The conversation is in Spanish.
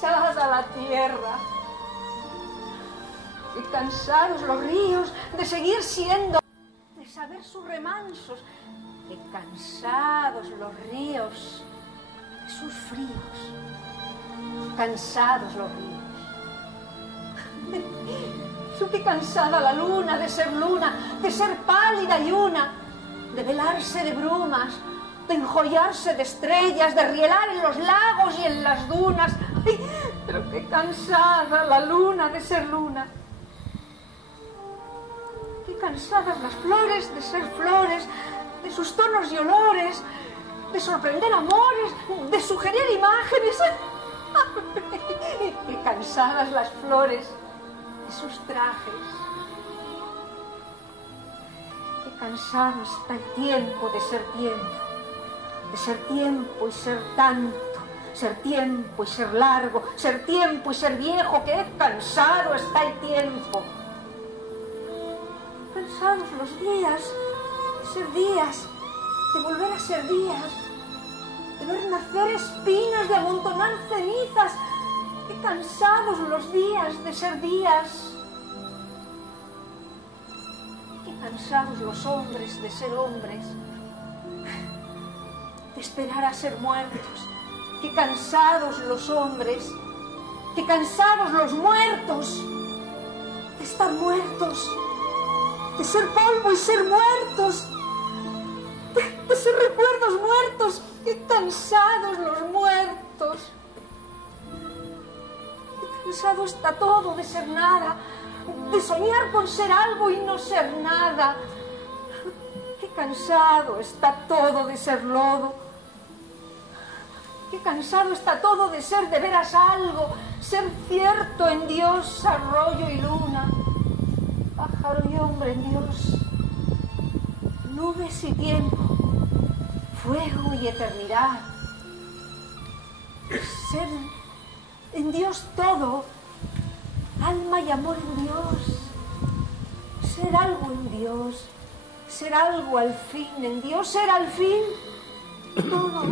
Cansada la tierra, qué cansados los ríos de seguir siendo, de saber sus remansos, qué cansados los ríos de sus fríos, cansados los ríos. Qué cansada la luna, de ser pálida y una, de velarse de brumas, de enjollarse de estrellas, de rielar en los lagos y en las dunas. ¡Ay! Pero qué cansada la luna de ser luna. Qué cansadas las flores de ser flores, de sus tonos y olores, de sorprender amores, de sugerir imágenes. Qué cansadas las flores de sus trajes. Qué cansado está el tiempo de ser tiempo y ser tanto, ser tiempo y ser largo, ser tiempo y ser viejo. Qué cansado está el tiempo. Cansados los días de ser días, de volver a ser días, de ver nacer espinas, de amontonar cenizas. Qué cansados los días de ser días. Qué cansados los hombres de ser hombres, de esperar a ser muertos. Qué cansados los hombres, qué cansados los muertos de estar muertos, de ser polvo y ser muertos, de ser recuerdos muertos. Qué cansados los muertos. Qué cansado está todo de ser nada, de soñar con ser algo y no ser nada. Qué cansado está todo de ser lodo. Qué cansado está todo de ser de veras algo, ser cierto en Dios, arroyo y luna, pájaro y hombre en Dios, nubes y tiempo, fuego y eternidad. Ser en Dios todo, alma y amor en Dios, ser algo en Dios, ser algo al fin en Dios, ser al fin todo.